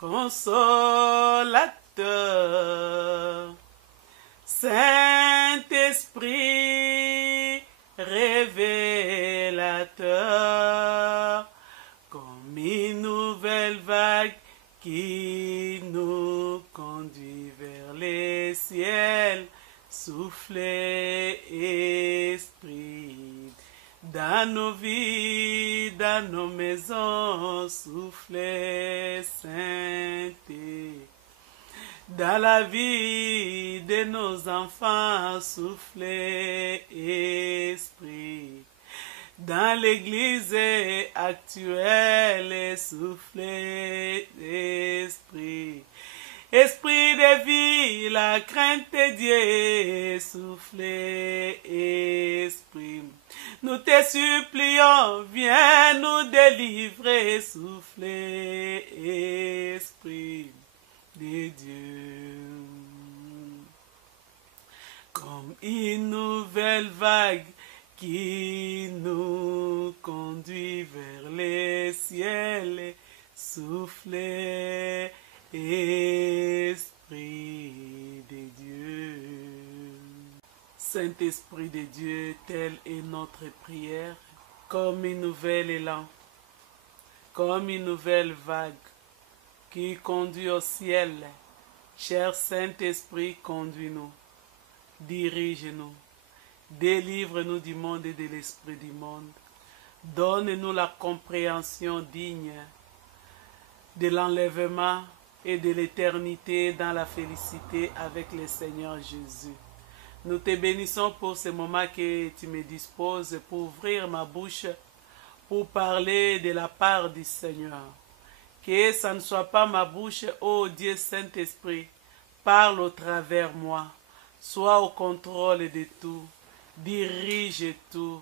consolateur, Saint-Esprit, révélateur, comme une nouvelle vague qui nous conduit vers les ciels, soufflez, Esprit, dans nos vies, dans nos maisons, soufflez, Sainteté. Dans la vie de nos enfants, soufflez, Esprit. Dans l'église actuelle, soufflez, Esprit. Esprit de vie, la crainte de Dieu, soufflez, Esprit. Nous te supplions, viens nous délivrer, soufflez, Esprit de Dieu. Comme une nouvelle vague qui nous conduit vers les ciels, soufflez, Esprit de Dieu. Saint-Esprit de Dieu, telle est notre prière, comme une nouvelle élan, comme une nouvelle vague qui conduit au ciel. Cher Saint-Esprit, conduis-nous, dirige-nous, délivre-nous du monde et de l'esprit du monde. Donne-nous la compréhension digne de l'enlèvement et de l'éternité dans la félicité avec le Seigneur Jésus. Nous te bénissons pour ce moment que tu me disposes pour ouvrir ma bouche, pour parler de la part du Seigneur. Que ça ne soit pas ma bouche, ô Dieu Saint-Esprit, parle au travers moi, sois au contrôle de tout, dirige tout,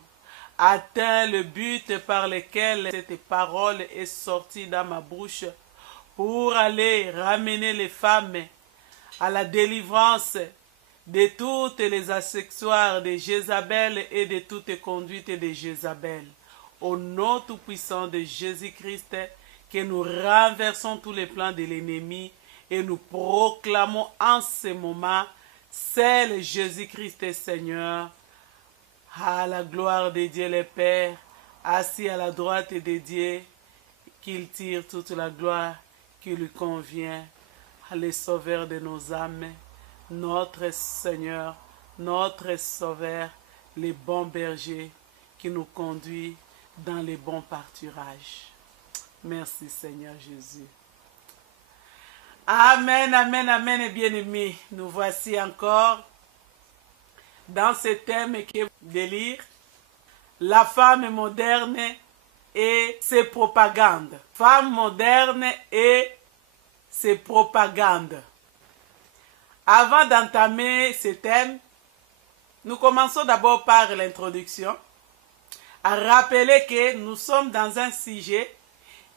atteins le but par lequel cette parole est sortie dans ma bouche, pour aller ramener les femmes à la délivrance de toutes les accessoires de Jézabel et de toutes conduites de Jézabel. Au nom tout-puissant de Jésus-Christ, que nous renversons tous les plans de l'ennemi et nous proclamons en ce moment, c'est Jésus-Christ Seigneur, à la gloire de Dieu le Père, assis à la droite de Dieu, qu'il tire toute la gloire qui lui convient, le Sauveur de nos âmes, notre Seigneur, notre Sauveur, le bon berger qui nous conduit dans les bons pâturages. Merci Seigneur Jésus. Amen, amen, amen, bien-aimés. Nous voici encore dans ce thème qui est de lire la femme moderne et ses propagandes. Femme moderne et ses propagandes. Avant d'entamer ce thème, nous commençons d'abord par l'introduction, à rappeler que nous sommes dans un sujet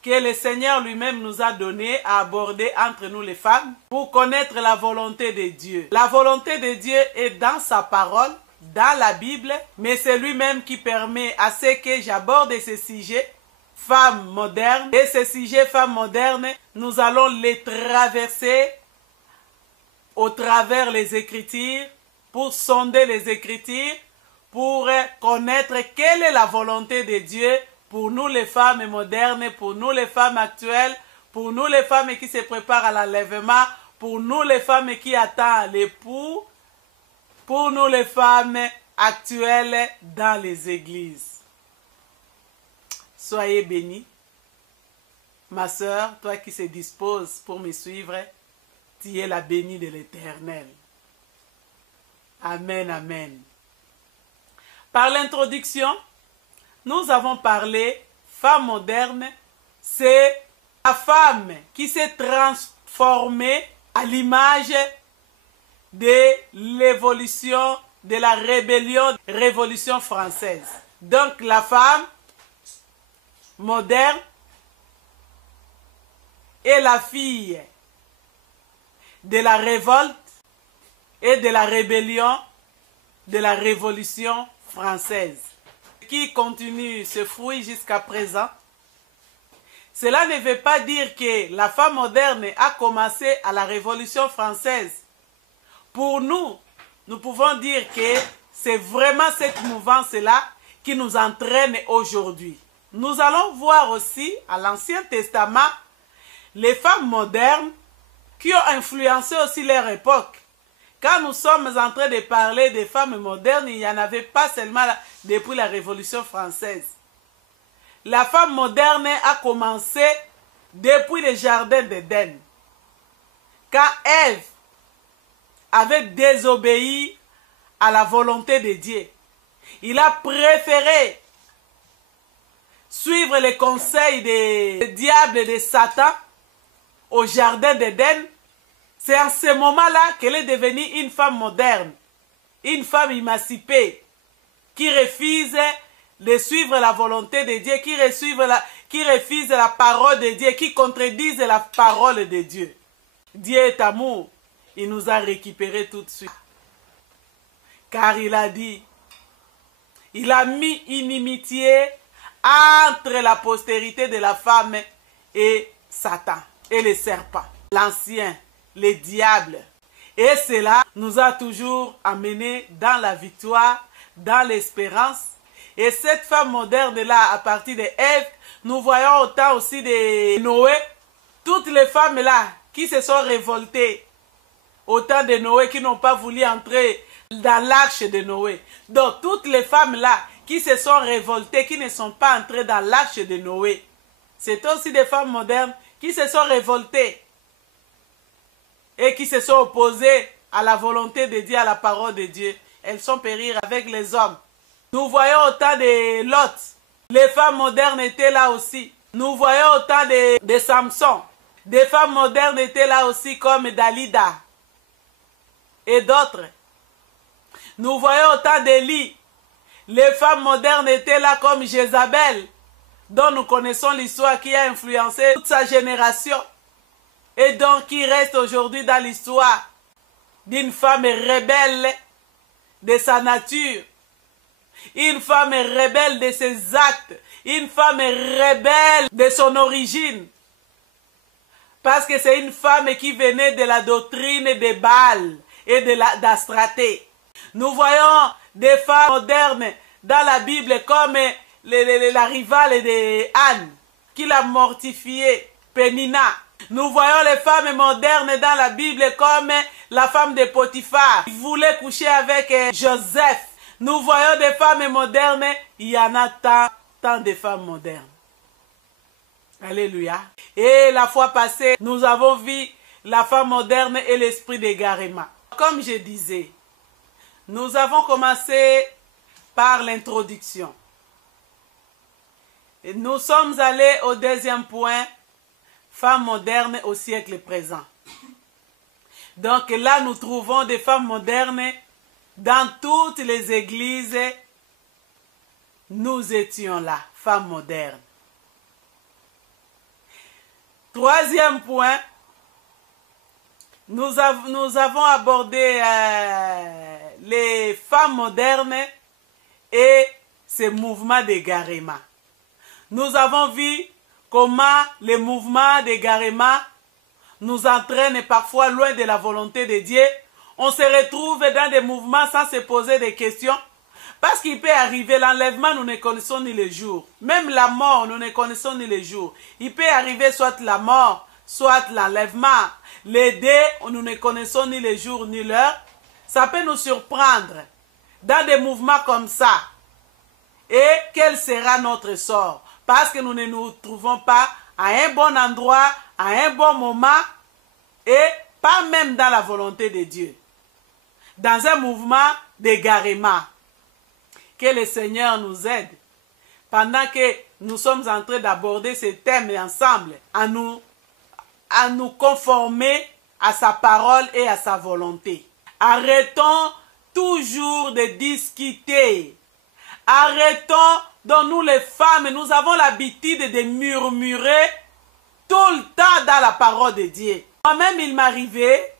que le Seigneur lui-même nous a donné à aborder entre nous les femmes pour connaître la volonté de Dieu. La volonté de Dieu est dans sa parole, dans la Bible, mais c'est lui-même qui permet à ce que j'aborde ce sujet, femmes modernes. Et ce sujet, femmes modernes, nous allons les traverser au travers les Écritures, pour sonder les Écritures, pour connaître quelle est la volonté de Dieu pour nous les femmes modernes, pour nous les femmes actuelles, pour nous les femmes qui se préparent à l'enlèvement, pour nous les femmes qui attendent l'époux, pour nous les femmes actuelles dans les églises. Soyez bénis. Ma sœur, toi qui se disposes pour me suivre, tu es la bénie de l'Éternel. Amen, amen. Par l'introduction, nous avons parlé, femme moderne, c'est la femme qui s'est transformée à l'image de l'évolution, de la révolution française. Donc la femme moderne est la fille de la révolte et de la rébellion de la Révolution française, qui continue ce fruit jusqu'à présent. Cela ne veut pas dire que la femme moderne a commencé à la Révolution française. Pour nous, nous pouvons dire que c'est vraiment cette mouvance-là qui nous entraîne aujourd'hui. Nous allons voir aussi à l'Ancien Testament les femmes modernes qui ont influencé aussi leur époque. Quand nous sommes en train de parler des femmes modernes, il n'y en avait pas seulement depuis la Révolution française. La femme moderne a commencé depuis le jardin d'Éden. Quand Ève avait désobéi à la volonté de Dieu, il a préféré suivre les conseils des diables et de Satan au jardin d'Éden. C'est en ce moment-là qu'elle est devenue une femme moderne, une femme émancipée, qui refuse de suivre la volonté de Dieu, qui refuse la parole de Dieu, qui contredise la parole de Dieu. Dieu est amour, il nous a récupérés tout de suite. Car il a dit, il a mis une inimitié entre la postérité de la femme et Satan, et le serpent, l'ancien, les diables. Et cela nous a toujours amenés dans la victoire, dans l'espérance. Et cette femme moderne-là, à partir de Ève, nous voyons autant aussi de Noé, toutes les femmes-là qui se sont révoltées, autant de Noé qui n'ont pas voulu entrer dans l'arche de Noé. Donc toutes les femmes-là qui se sont révoltées, qui ne sont pas entrées dans l'arche de Noé, c'est aussi des femmes modernes qui se sont révoltées et qui se sont opposées à la volonté de Dieu, à la parole de Dieu. Elles sont périr avec les hommes. Nous voyons autant de Lot. Les femmes modernes étaient là aussi. Nous voyons autant de Samson. Des femmes modernes étaient là aussi comme Dalida et d'autres. Nous voyons autant d'Élie. Les femmes modernes étaient là comme Jézabel, dont nous connaissons l'histoire, qui a influencé toute sa génération et donc qui reste aujourd'hui dans l'histoire d'une femme rebelle de sa nature, une femme rebelle de ses actes, une femme rebelle de son origine, parce que c'est une femme qui venait de la doctrine de Baal et d'Astraté. Nous voyons des femmes modernes dans la Bible comme la rivale de Anne, qui l'a mortifiée, Pénina. Nous voyons les femmes modernes dans la Bible comme la femme de Potiphar, qui voulait coucher avec Joseph. Nous voyons des femmes modernes, il y en a tant de femmes modernes. Alléluia. Et la fois passée, nous avons vu la femme moderne et l'esprit d'égarement. Comme je disais, nous avons commencé par l'introduction. Nous sommes allés au deuxième point, femmes modernes au siècle présent. Donc là, nous trouvons des femmes modernes dans toutes les églises. Nous étions là, femmes modernes. Troisième point, nous avons abordé les femmes modernes et ces mouvements d'égarement. Nous avons vu comment les mouvements d'égarement nous entraînent parfois loin de la volonté de Dieu. On se retrouve dans des mouvements sans se poser des questions. Parce qu'il peut arriver l'enlèvement, nous ne connaissons ni le jour. Même la mort, nous ne connaissons ni le jour. Il peut arriver soit la mort, soit l'enlèvement. Les deux, nous ne connaissons ni le jour ni l'heure. Ça peut nous surprendre dans des mouvements comme ça. Et quel sera notre sort? Parce que nous ne nous trouvons pas à un bon endroit, à un bon moment, et pas même dans la volonté de Dieu. Dans un mouvement d'égarement. Que le Seigneur nous aide, pendant que nous sommes en train d'aborder ces thèmes ensemble, à nous conformer à sa parole et à sa volonté. Arrêtons toujours de discuter. Arrêtons, donc nous les femmes, nous avons l'habitude de murmurer tout le temps dans la parole de Dieu. Moi-même, il m'arrivait,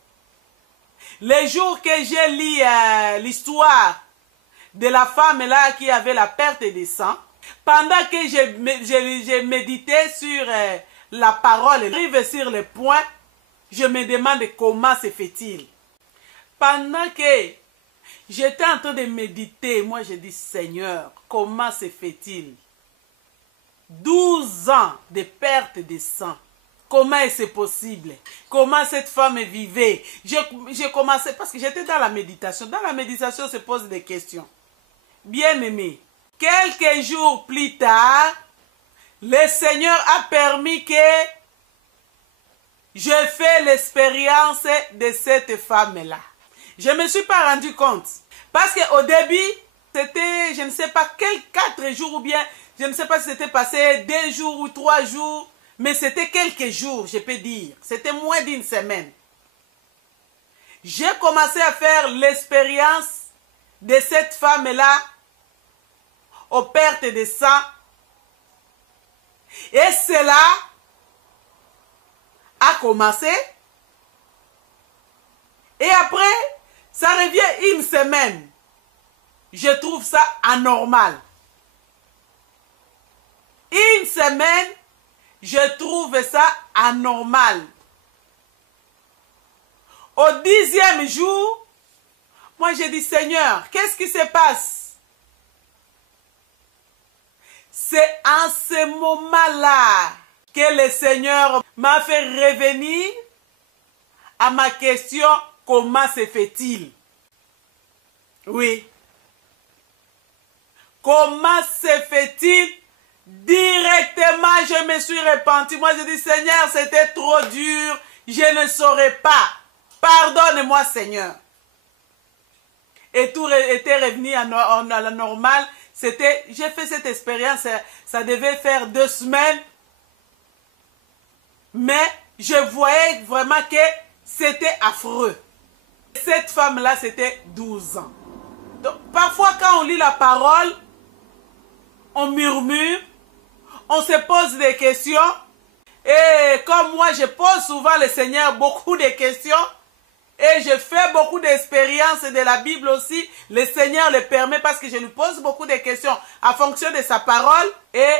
les jours que j'ai lu l'histoire de la femme là qui avait la perte de sang, pendant que j'ai médité sur la parole arrive sur le point, je me demande comment se fait-il. Pendant que j'étais en train de méditer, moi je dis Seigneur, comment se fait-il? 12 ans de perte de sang. Comment est-ce possible? Comment cette femme vivait? J'ai commencé, parce que j'étais dans la méditation. Dans la méditation, on se pose des questions. Bien-aimé, quelques jours plus tard, le Seigneur a permis que je fasse l'expérience de cette femme-là. Je ne me suis pas rendu compte. Parce qu'au début, c'était, je ne sais pas, quels 4 jours ou bien, je ne sais pas si c'était passé 2 jours ou 3 jours, mais c'était quelques jours, je peux dire. C'était moins d'une semaine. J'ai commencé à faire l'expérience de cette femme-là aux pertes de sang. Et cela a commencé. Et après, ça revient une semaine. Je trouve ça anormal. Une semaine, je trouve ça anormal. Au 10e jour, moi j'ai dit Seigneur, qu'est-ce qui se passe? C'est en ce moment-là que le Seigneur m'a fait revenir à ma question, comment se fait-il? Oui. Comment se fait-il? Directement, je me suis repenti. Moi, je dis, Seigneur, c'était trop dur. Je ne saurais pas. Pardonne-moi, Seigneur. Et tout était revenu à la normale. J'ai fait cette expérience, ça devait faire 2 semaines. Mais je voyais vraiment que c'était affreux. Cette femme-là, c'était 12 ans. Donc, parfois, quand on lit la parole, on murmure, on se pose des questions. Et comme moi, je pose souvent le Seigneur beaucoup de questions. Et je fais beaucoup d'expériences de la Bible aussi. Le Seigneur le permet parce que je lui pose beaucoup de questions en fonction de sa parole. Et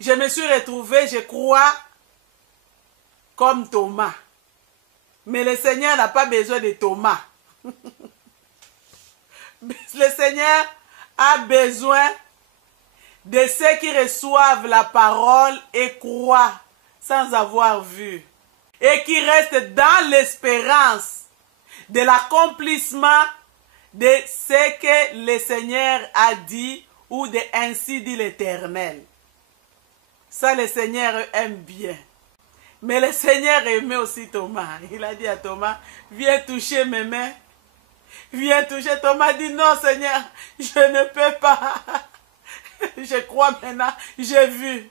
je me suis retrouvé, je crois, comme Thomas. Mais le Seigneur n'a pas besoin de Thomas. Le Seigneur a besoin de ceux qui reçoivent la parole et croient sans avoir vu. Et qui restent dans l'espérance de l'accomplissement de ce que le Seigneur a dit ou de ainsi dit l'Éternel. Ça, le Seigneur aime bien. Mais le Seigneur aimait aussi Thomas. Il a dit à Thomas, viens toucher mes mains. Viens toucher. Thomas dit, non Seigneur, je ne peux pas. Je crois maintenant, j'ai vu.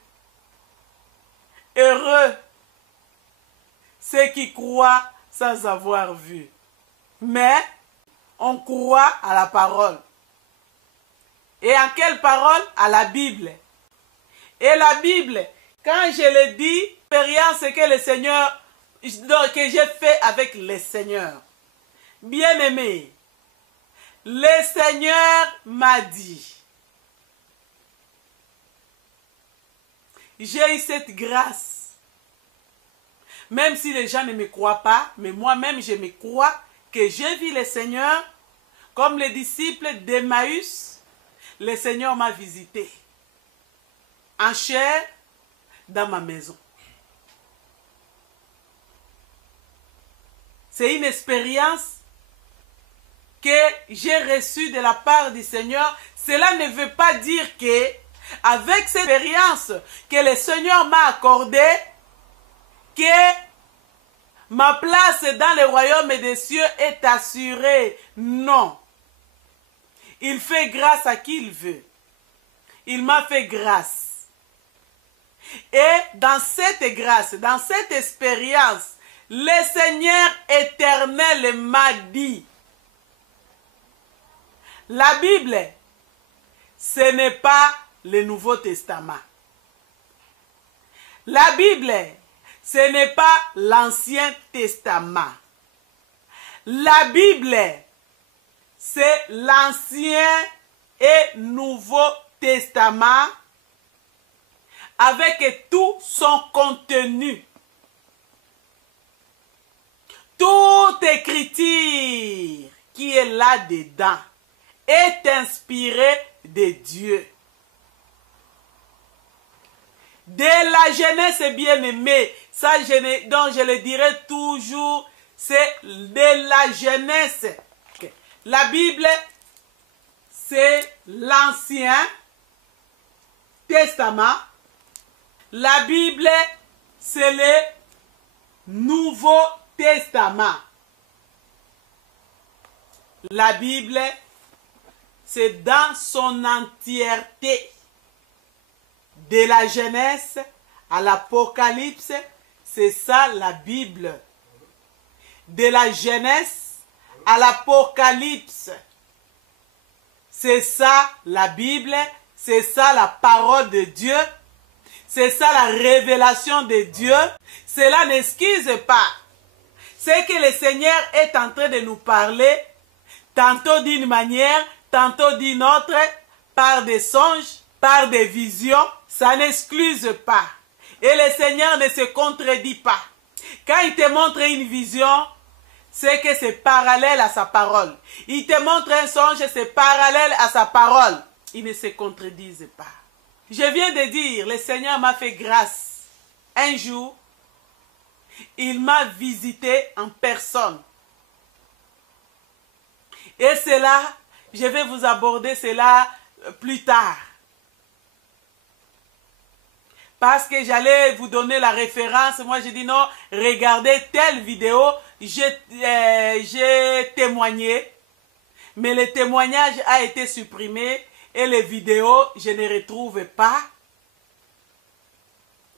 Heureux ceux qui croient sans avoir vu. Mais on croit à la parole. Et en quelle parole? À la Bible. Et la Bible, quand je le dis, l'expérience que le Seigneur, que j'ai fait avec le Seigneur. Bien-aimé, le Seigneur m'a dit, j'ai eu cette grâce. Même si les gens ne me croient pas, mais moi-même je me crois que j'ai vu le Seigneur, comme les disciples d'Emmaüs, le Seigneur m'a visité en chair dans ma maison. C'est une expérience que j'ai reçue de la part du Seigneur. Cela ne veut pas dire que, avec cette expérience que le Seigneur m'a accordée, que ma place dans le royaume des cieux est assurée. Non. Il fait grâce à qui il veut. Il m'a fait grâce. Et dans cette grâce, dans cette expérience, le Seigneur éternel m'a dit, la Bible, ce n'est pas le Nouveau Testament. La Bible, ce n'est pas l'Ancien Testament. La Bible, c'est l'Ancien et Nouveau Testament avec tout son contenu. Toute écriture qui est là-dedans est inspirée de Dieu. De la jeunesse bien-aimée, ça donc je le dirai toujours, c'est de la jeunesse. La Bible, c'est l'Ancien Testament. La Bible, c'est le Nouveau Testament. La Bible, c'est dans son entièreté. De la Genèse à l'Apocalypse, c'est ça la Bible. De la Genèse à l'Apocalypse, c'est ça la Bible, c'est ça la parole de Dieu, c'est ça la révélation de Dieu. Cela n'excuse pas. C'est que le Seigneur est en train de nous parler, tantôt d'une manière, tantôt d'une autre, par des songes, par des visions. Ça n'excuse pas. Et le Seigneur ne se contredit pas. Quand il te montre une vision, c'est que c'est parallèle à sa parole. Il te montre un songe, c'est parallèle à sa parole. Il ne se contredisent pas. Je viens de dire, le Seigneur m'a fait grâce. Un jour, il m'a visité en personne. Et cela, je vais vous aborder cela plus tard. Parce que j'allais vous donner la référence. Moi, j'ai dit non, regardez telle vidéo. J'ai témoigné. Mais le témoignage a été supprimé. Et les vidéos, je ne retrouve pas.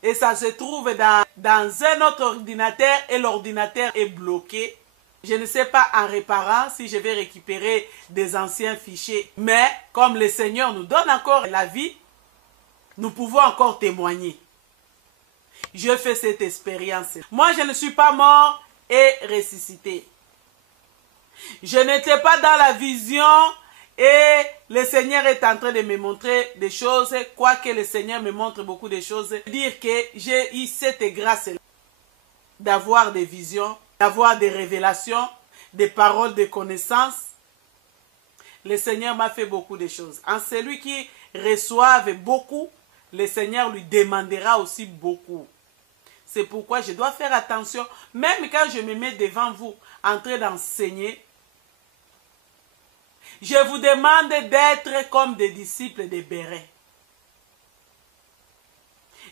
Et ça se trouve dans un autre ordinateur. Et l'ordinateur est bloqué. Je ne sais pas en réparant si je vais récupérer des anciens fichiers. Mais comme le Seigneur nous donne encore la vie, nous pouvons encore témoigner. Je fais cette expérience. Moi, je ne suis pas mort et ressuscité. Je n'étais pas dans la vision et le Seigneur est en train de me montrer des choses. Quoique le Seigneur me montre beaucoup de choses. Dire que j'ai eu cette grâce d'avoir des visions, d'avoir des révélations, des paroles de connaissance. Le Seigneur m'a fait beaucoup de choses. En celui qui reçoive beaucoup, le Seigneur lui demandera aussi beaucoup. C'est pourquoi je dois faire attention. Même quand je me mets devant vous, en train d'enseigner, je vous demande d'être comme des disciples de Béret.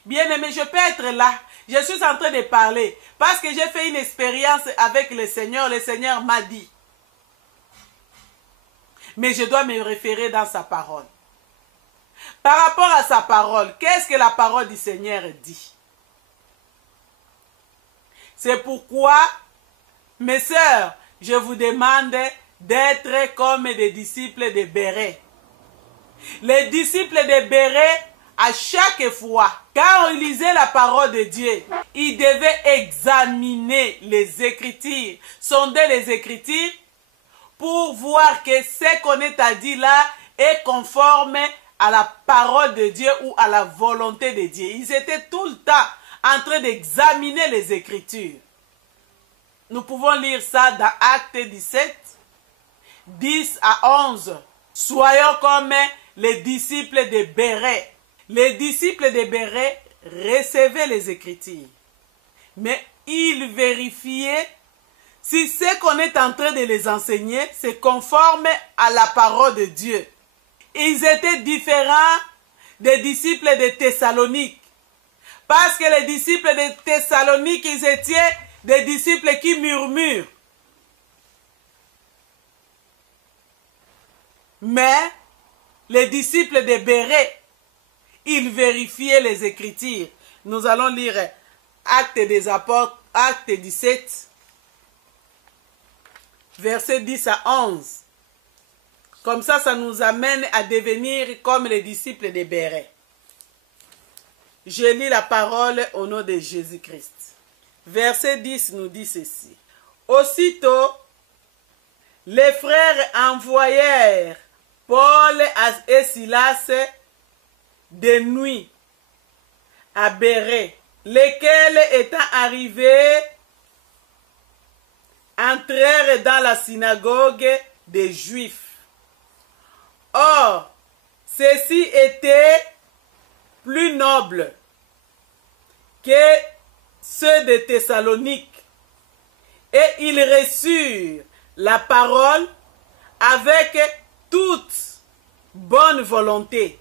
Bien-aimé, je peux être là. Je suis en train de parler. Parce que j'ai fait une expérience avec le Seigneur. Le Seigneur m'a dit. Mais je dois me référer dans sa parole. Par rapport à sa parole, qu'est-ce que la parole du Seigneur dit? C'est pourquoi, mes sœurs, je vous demande d'être comme des disciples de Béret. Les disciples de Béret, à chaque fois, quand on lisait la parole de Dieu, ils devaient examiner les Écritures, sonder les Écritures, pour voir que ce qu'on est à dire là est conforme à la parole de Dieu ou à la volonté de Dieu. Ils étaient tout le temps en train d'examiner les Écritures. Nous pouvons lire ça dans Actes 17, 10 à 11. Soyons comme les disciples de Béret. Les disciples de Béret recevaient les Écritures. Mais ils vérifiaient si ce qu'on est en train de les enseigner, c'est conforme à la parole de Dieu. Ils étaient différents des disciples de Thessalonique. Parce que les disciples de Thessalonique, ils étaient des disciples qui murmurent. Mais les disciples de Béret, ils vérifiaient les Écritures. Nous allons lire Actes des Apôtres, Actes 17, versets 10 à 11. Comme ça, ça nous amène à devenir comme les disciples de Béret. Je lis la parole au nom de Jésus-Christ. Verset 10 nous dit ceci. Aussitôt, les frères envoyèrent Paul et Silas de nuit à Bérée, lesquels étant arrivés, entrèrent dans la synagogue des Juifs. Or, ceux-ci étaient plus nobles que ceux de Thessalonique, et ils reçurent la parole avec toute bonne volonté.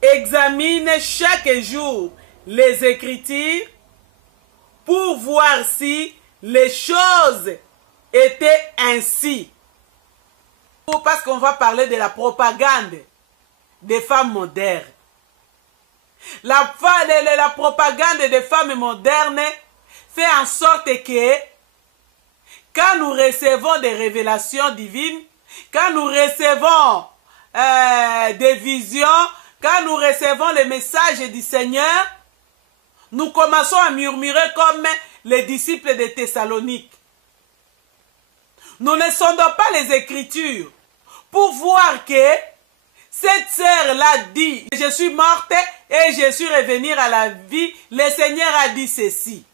Examine chaque jour les Écritures pour voir si les choses étaient ainsi. Parce qu'on va parler de la propagande des femmes modernes. La propagande des femmes modernes fait en sorte que quand nous recevons des révélations divines, quand nous recevons des visions, quand nous recevons les messages du Seigneur, nous commençons à murmurer comme les disciples de Thessalonique. Nous ne sondons pas les Écritures pour voir que cette sœur-là dit, je suis morte et je suis revenue à la vie. Le Seigneur a dit ceci.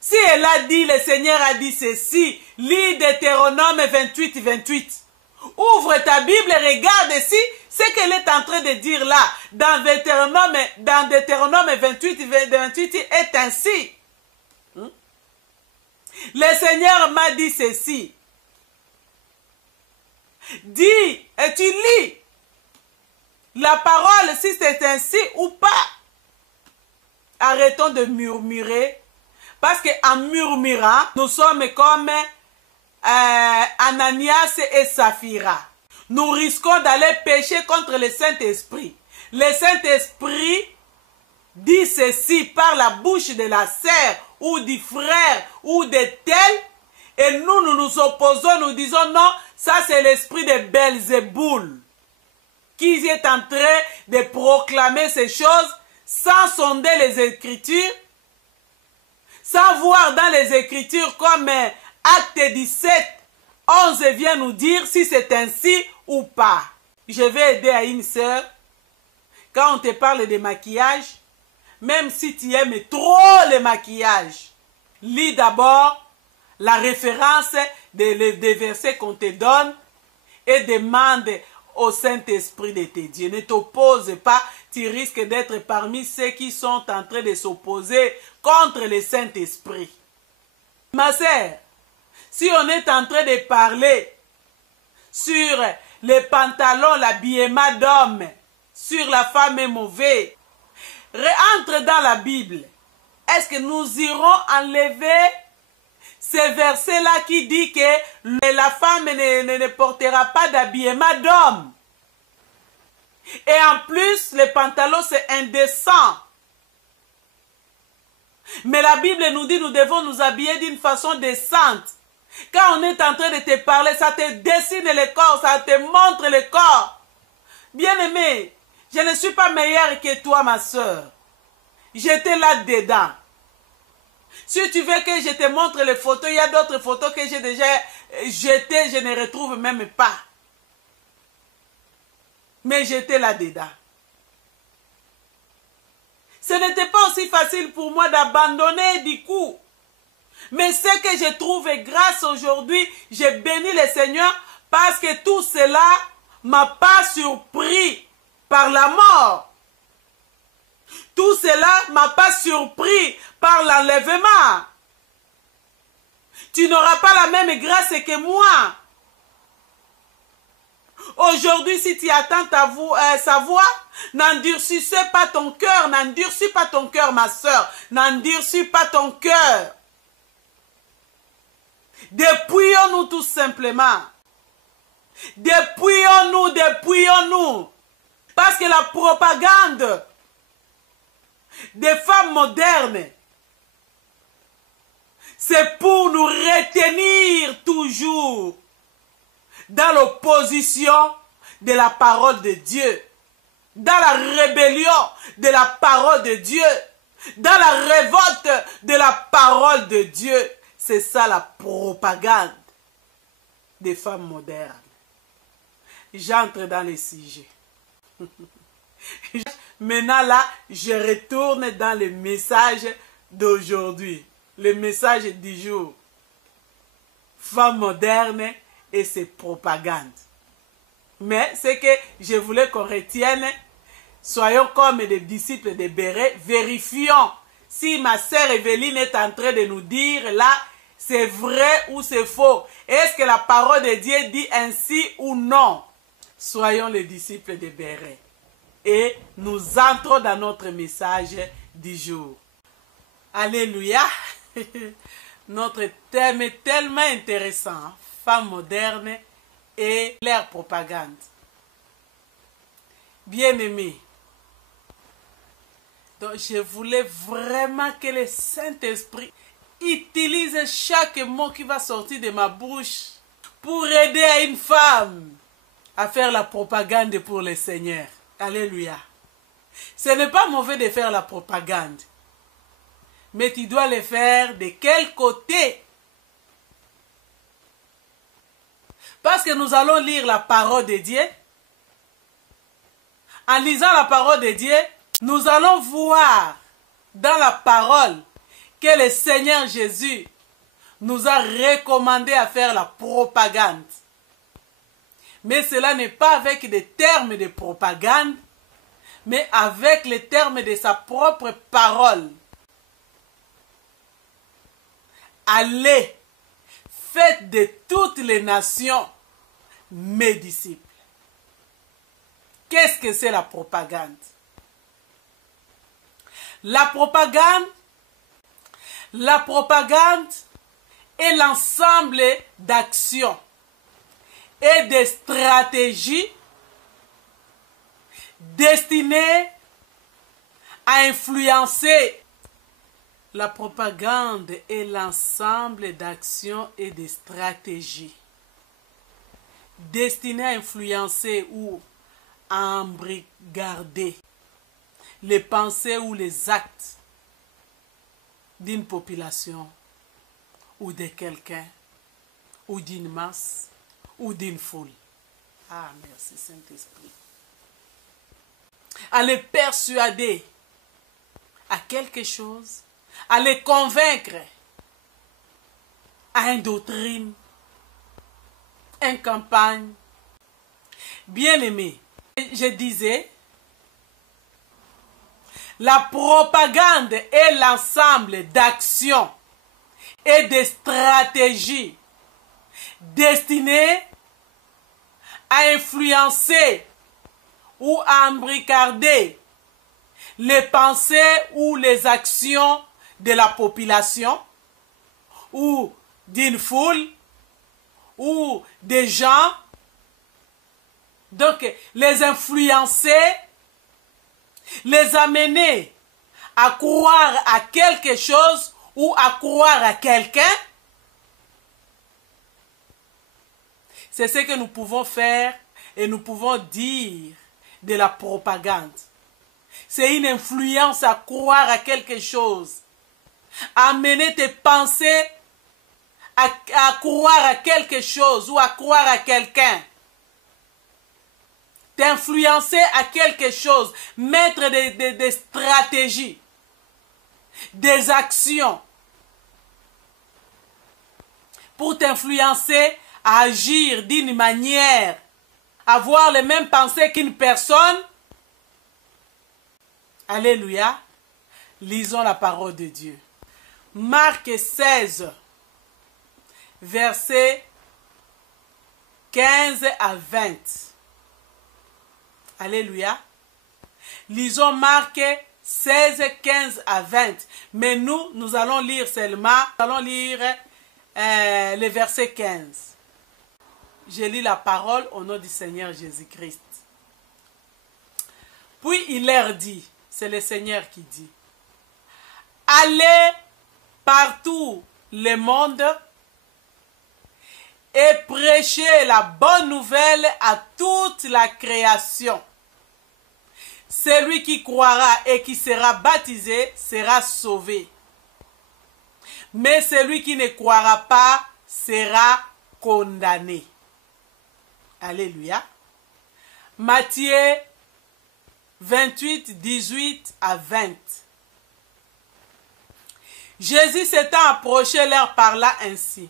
Si elle a dit, le Seigneur a dit ceci, lis Deutéronome 28, 28. Ouvre ta Bible et regarde ici ce qu'elle est en train de dire là. Dans Deutéronome 28, 28 est ainsi. Le Seigneur m'a dit ceci. Dis et tu lis la parole si c'est ainsi ou pas. Arrêtons de murmurer. Parce qu'en murmurant, nous sommes comme Ananias et Saphira. Nous risquons d'aller pécher contre le Saint-Esprit. Le Saint-Esprit dit ceci par la bouche de la sœur ou du frère ou de tel. Et nous nous opposons, nous disons non, ça c'est l'esprit de Belzéboul qui est en train de proclamer ces choses sans sonder les Écritures, sans voir dans les Écritures comme Acte 17, 11 vient nous dire si c'est ainsi ou pas. Je vais aider à une sœur, quand on te parle de maquillage, même si tu aimes trop le maquillage, lis d'abord la référence des versets qu'on te donne et demande au Saint-Esprit de t'aider. Ne t'oppose pas, tu risques d'être parmi ceux qui sont en train de s'opposer contre le Saint-Esprit. Ma sœur, si on est en train de parler sur les pantalons, l'habillement d'homme, sur la femme est mauvais, rentre dans la Bible. Est-ce que nous irons enlever ces versets-là qui dit que la femme ne portera pas d'habillement d'homme? Et en plus, les pantalons, c'est indécent. Mais la Bible nous dit que nous devons nous habiller d'une façon décente. Quand on est en train de te parler, ça te dessine le corps, ça te montre le corps. Bien-aimé, je ne suis pas meilleure que toi, ma soeur. J'étais là-dedans. Si tu veux que je te montre les photos, il y a d'autres photos que j'ai déjà jetées, je ne retrouve même pas. Mais j'étais là-dedans. Ce n'était pas aussi facile pour moi d'abandonner du coup. Mais ce que je trouve grâce aujourd'hui, j'ai béni le Seigneur parce que tout cela ne m'a pas surpris par la mort. Tout cela ne m'a pas surpris par l'enlèvement. Tu n'auras pas la même grâce que moi. Aujourd'hui, si tu attends sa voix, n'endurcissez pas ton cœur, n'endurcis pas ton cœur, ma soeur, n'endurcis pas ton cœur. Dépouillons-nous tout simplement. Dépouillons-nous, dépouillons-nous. Parce que la propagande des femmes modernes, c'est pour nous retenir toujours dans l'opposition de la parole de Dieu, dans la rébellion de la parole de Dieu, dans la révolte de la parole de Dieu. C'est ça la propagande des femmes modernes. J'entre dans les sujets. Maintenant là, je retourne dans le message d'aujourd'hui. Le message du jour. Femme moderne et ses propagandes. Mais ce que je voulais qu'on retienne, soyons comme des disciples de Béret, vérifions si ma sœur Evelyne est en train de nous dire là, c'est vrai ou c'est faux. Est-ce que la parole de Dieu dit ainsi ou non? Soyons les disciples de Béret. Et nous entrons dans notre message du jour. Alléluia. Notre thème est tellement intéressant. Femme moderne et leur propagande. Bien-aimés, donc je voulais vraiment que le Saint-Esprit utilise chaque mot qui va sortir de ma bouche pour aider à une femme à faire la propagande pour le Seigneur. Alléluia. Ce n'est pas mauvais de faire la propagande, mais tu dois le faire de quel côté? Parce que nous allons lire la parole de Dieu. En lisant la parole de Dieu, nous allons voir dans la parole que le Seigneur Jésus nous a recommandé à faire la propagande. Mais cela n'est pas avec des termes de propagande, mais avec les termes de sa propre parole. Allez, faites de toutes les nations mes disciples. Qu'est-ce que c'est la propagande? La propagande est l'ensemble d'actions et de stratégies destinées à influencer. La propagande est l'ensemble d'actions et de stratégies destinées à influencer ou à embrigader les pensées ou les actes d'une population ou de quelqu'un ou d'une masse ou d'une foule. Ah, merci Saint-Esprit. À les persuader à quelque chose, à les convaincre à une doctrine, une campagne. Bien-aimé, je disais, la propagande est l'ensemble d'actions et de stratégies destinées à influencer ou à embricarder les pensées ou les actions de la population ou d'une foule ou des gens. Donc, les influencer, les amener à croire à quelque chose ou à croire à quelqu'un. C'est ce que nous pouvons faire et nous pouvons dire de la propagande. C'est une influence à croire à quelque chose. Amener tes pensées à croire à quelque chose ou à croire à quelqu'un. T'influencer à quelque chose. Mettre des stratégies. Des actions. Pour t'influencer à agir d'une manière. Avoir les mêmes pensées qu'une personne. Alléluia. Lisons la parole de Dieu. Marc 16, versets 15 à 20. Alléluia. Lisons Marc 16, 15 à 20. Mais nous allons lire seulement, nous allons lire le verset 15. Je lis la parole au nom du Seigneur Jésus-Christ. Puis il leur dit, c'est le Seigneur qui dit, allez partout le monde et prêchez la bonne nouvelle à toute la création. Celui qui croira et qui sera baptisé sera sauvé. Mais celui qui ne croira pas sera condamné. Alléluia. Matthieu 28, 18 à 20. Jésus s'étant approché leur parla ainsi.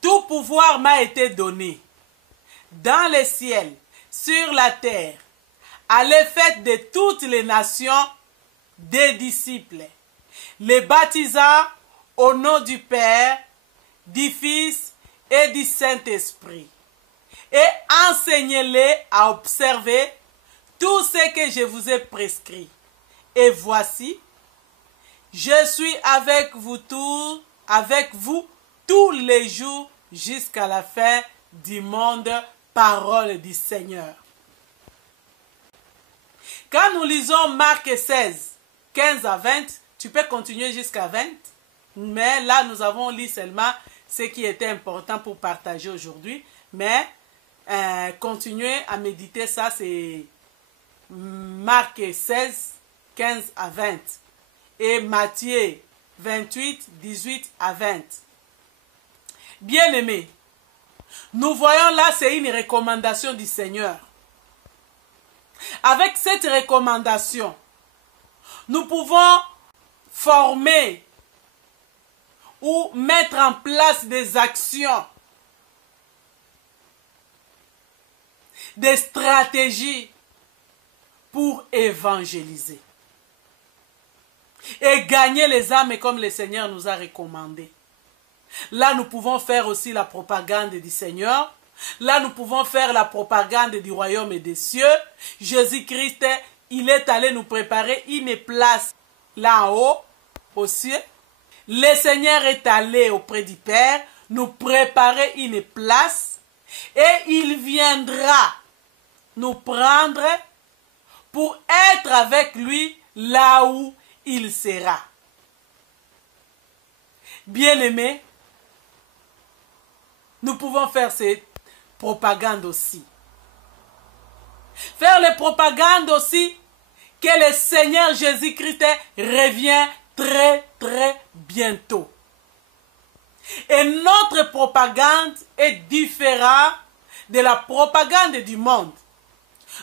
Tout pouvoir m'a été donné, dans les ciels, sur la terre. Allez, faites de toutes les nations des disciples, les baptisant au nom du Père, du Fils et du Saint-Esprit, et enseignez-les à observer tout ce que je vous ai prescrit. Et voici, je suis avec vous tous les jours jusqu'à la fin du monde. Parole du Seigneur. Quand nous lisons Marc 16, 15 à 20, tu peux continuer jusqu'à 20, mais là nous avons lu seulement ce qui était important pour partager aujourd'hui, mais continuez à méditer ça, c'est Marc 16, 15 à 20 et Matthieu 28, 18 à 20. Bien-aimés, nous voyons là, c'est une recommandation du Seigneur. Avec cette recommandation, nous pouvons former ou mettre en place des actions, des stratégies pour évangéliser et gagner les âmes comme le Seigneur nous a recommandé. Là, nous pouvons faire aussi la propagande du Seigneur. Là, nous pouvons faire la propagande du royaume des cieux. Jésus-Christ, il est allé nous préparer une place là-haut, aux cieux. Le Seigneur est allé auprès du Père, nous préparer une place. Et il viendra nous prendre pour être avec lui là où il sera. Bien-aimés, nous pouvons faire cette propagande aussi. Faire les propagandes aussi que le Seigneur Jésus-Christ revient très très bientôt. Et notre propagande est différente de la propagande du monde.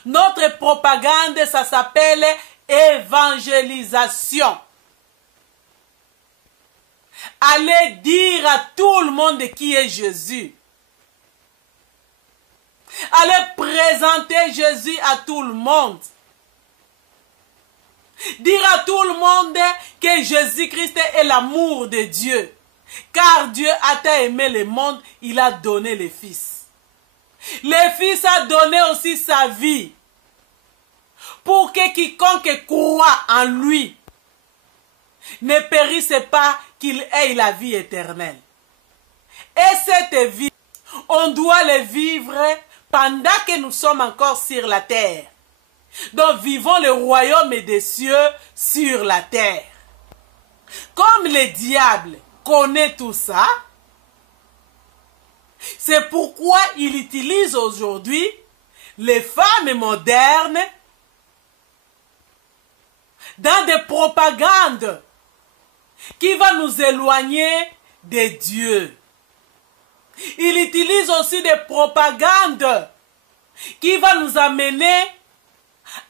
Notre propagande, ça s'appelle évangélisation. Allez dire à tout le monde qui est Jésus. Allez présenter Jésus à tout le monde. Dire à tout le monde que Jésus-Christ est l'amour de Dieu. Car Dieu a tant aimé le monde, il a donné le Fils. Le Fils a donné aussi sa vie. Pour que quiconque croit en lui ne périsse pas, qu'il ait la vie éternelle. Et cette vie, on doit la vivre pendant que nous sommes encore sur la terre. Donc vivons le royaume des cieux sur la terre. Comme le diable connaît tout ça, c'est pourquoi il utilise aujourd'hui les femmes modernes dans des propagandes qui va nous éloigner de Dieu. Il utilise aussi des propagandes qui va nous amener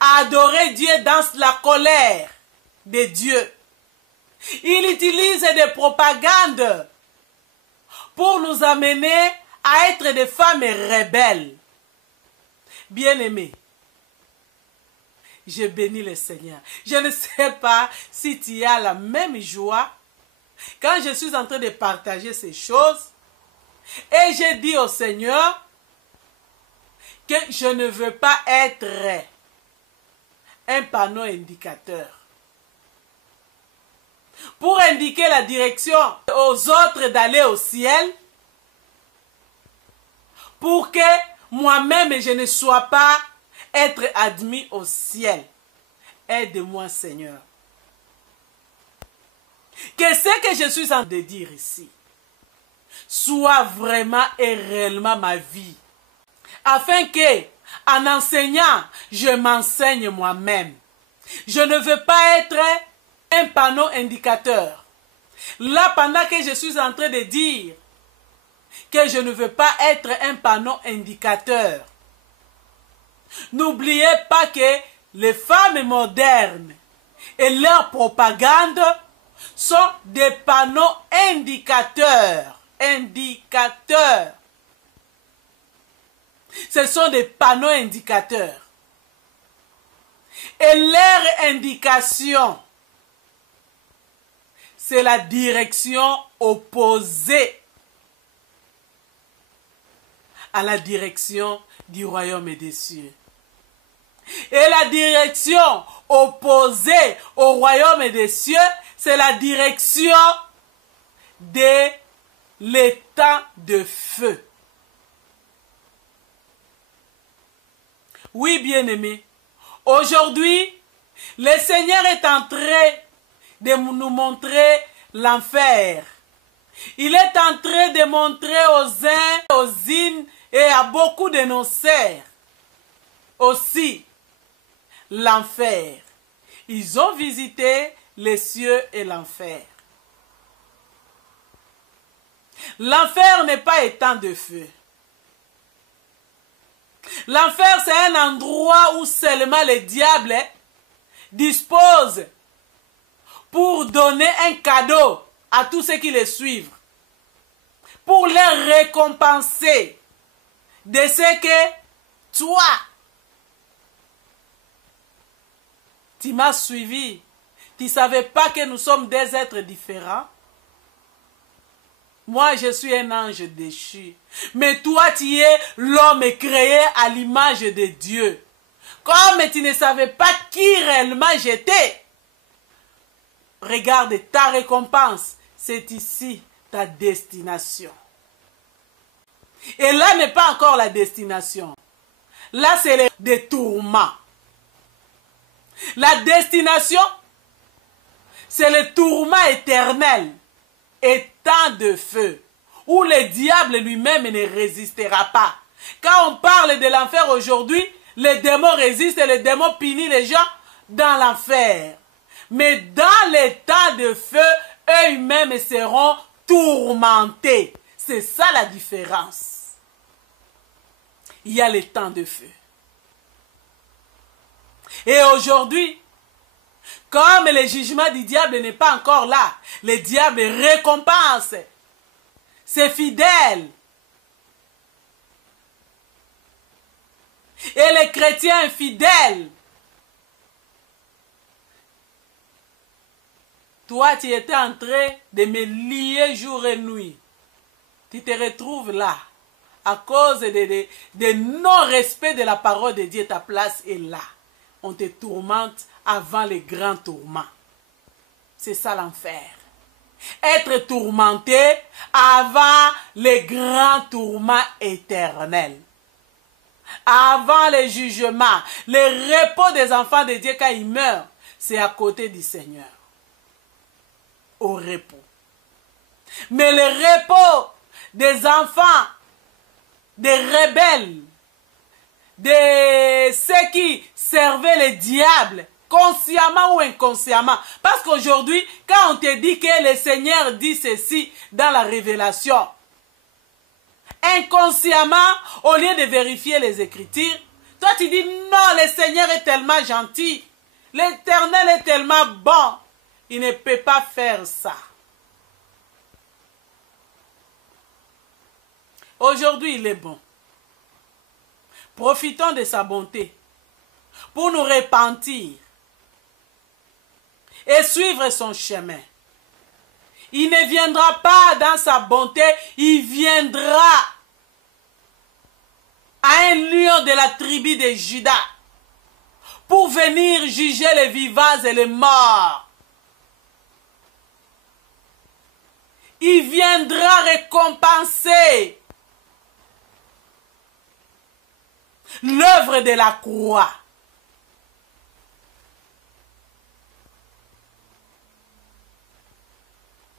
à adorer Dieu dans la colère de Dieu. Il utilise des propagandes pour nous amener à être des femmes rebelles. Bien-aimés, je bénis le Seigneur. Je ne sais pas si tu as la même joie quand je suis en train de partager ces choses. Et je dis au Seigneur que je ne veux pas être un panneau indicateur pour indiquer la direction aux autres d'aller au ciel, pour que moi-même je ne sois pas être admis au ciel. Aide-moi, Seigneur. Que ce que je suis en train de dire ici soit vraiment et réellement ma vie, afin que, en enseignant, je m'enseigne moi-même. Je ne veux pas être un panneau indicateur. Là, pendant que je suis en train de dire que je ne veux pas être un panneau indicateur, n'oubliez pas que les femmes modernes et leur propagande sont des panneaux indicateurs. Indicateurs. Ce sont des panneaux indicateurs. Et leur indication, c'est la direction opposée à la direction du royaume des cieux. Et la direction opposée au royaume des cieux, c'est la direction de l'étang de feu. Oui, bien-aimés, aujourd'hui, le Seigneur est en train de nous montrer l'enfer. Il est en train de montrer aux uns, aux unes et à beaucoup de nos sœurs aussi l'enfer. Ils ont visité les cieux et l'enfer. L'enfer n'est pas étang de feu. L'enfer, c'est un endroit où seulement le diable dispose pour donner un cadeau à tous ceux qui le suivent, pour les récompenser de ce que toi, tu m'as suivi. Tu ne savais pas que nous sommes des êtres différents. Moi, je suis un ange déchu. Mais toi, tu es l'homme créé à l'image de Dieu. Comme tu ne savais pas qui réellement j'étais. Regarde, ta récompense, c'est ici ta destination. Et là n'est pas encore la destination. Là, c'est des tourments. La destination, c'est le tourment éternel, étang de feu, où le diable lui-même ne résistera pas. Quand on parle de l'enfer aujourd'hui, les démons résistent et les démons punissent les gens dans l'enfer. Mais dans l'étang de feu, eux-mêmes seront tourmentés. C'est ça la différence. Il y a l'étang de feu. Et aujourd'hui, comme le jugement du diable n'est pas encore là, le diable récompense ses fidèles. Et les chrétiens infidèles. Toi, tu étais en train de me lier jour et nuit. Tu te retrouves là. À cause de non-respect de la parole de Dieu, ta place est là. On te tourmente avant les grands tourments. C'est ça l'enfer. Être tourmenté avant les grands tourments éternels. Avant le jugement, le repos des enfants de Dieu quand ils meurent, c'est à côté du Seigneur. Au repos. Mais le repos des enfants, des rebelles, de ceux qui servaient le diable, consciemment ou inconsciemment. Parce qu'aujourd'hui, quand on te dit que le Seigneur dit ceci dans la révélation, inconsciemment, au lieu de vérifier les Écritures, toi tu dis non, le Seigneur est tellement gentil, l'Éternel est tellement bon, il ne peut pas faire ça. Aujourd'hui, il est bon. Profitons de sa bonté pour nous repentir et suivre son chemin. Il ne viendra pas dans sa bonté, il viendra à un lion de la tribu de Juda pour venir juger les vivants et les morts. Il viendra récompenser l'œuvre de la croix.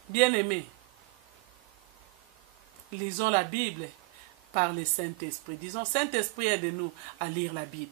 Bien-aimés, lisons la Bible par le Saint-Esprit. Disons, Saint-Esprit, aide-nous à lire la Bible.